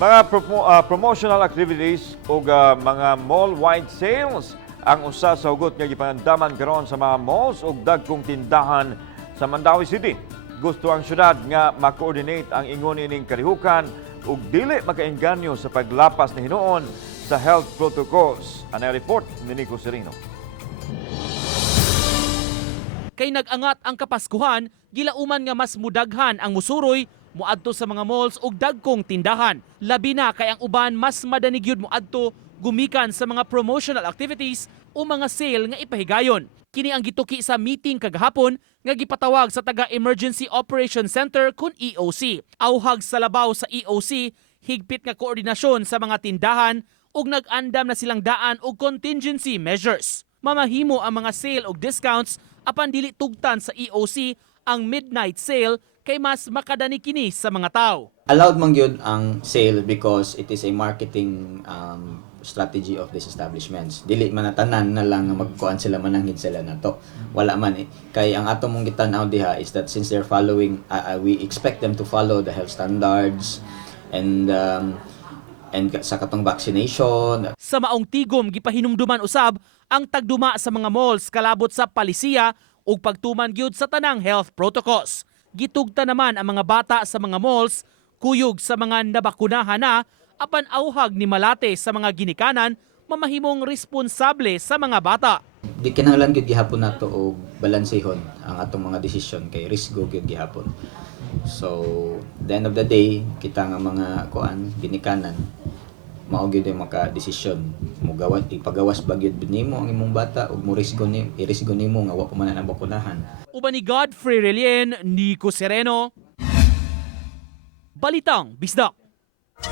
Mga promotional activities o mga mall-wide sales ang usa sa hugot nga gipangandaman karon sa mga malls ug dagkong tindahan sa Mandaue City. Gusto ang syudad nga ma-coordinate ang ingon ining kalihukan ug dili makaengganyo sa paglapas ni hinuon sa health protocols. Ana report ni Nico Serino. Kay nag-angat ang kapaskuhan, gilauman nga mas mudaghan ang musuroy muadto sa mga malls ug dagkong tindahan. Labi na kay ang uban mas madanig gyud muadto gumikan sa mga promotional activities o mga sale nga ipahigayon. Kini ang gituki sa meeting kagahapon nga gipatawag sa taga-Emergency Operation Center kun EOC. Awhag sa labaw sa EOC, higpit nga koordinasyon sa mga tindahan ug nag-andam na silang daan og contingency measures. Mamahimo ang mga sale ug discounts apan dili tugtan sa EOC ang midnight sale kay mas makadani kini sa mga tao. Allowed man gyud ang sale because it is a marketing strategy of these establishments. Dili man na tanan na lang magkuan sila mananghid sila nato. Wala man eh. Kay ang ato mong gitan-aw diha is that since they're following, we expect them to follow the health standards and sa katong vaccination. Sa maong tigom gipahinumduman usab ang tagduma sa mga malls kalabot sa palisiya ug pagtuman gyud sa tanang health protocols. Gitugta naman ang mga bata sa mga malls kuyog sa mga nabakunahan na apan awhag ni malate sa mga ginikanan mamahimong responsable sa mga bata. Di kinahanglan gyud gihapon nato og balansehon ang atong mga desisyon kay risgo gyud gihapon. So, the end of the day, kita nga mga ginikanan mao gyud yung maka-desisyon mo ipagawas ba gyud nimo ang imong bata ug mo irisgo nimo nga wa pa man ang bakunahan. Uban ni Godfrey Relien, Nico Sereno, Balitang Bisdak.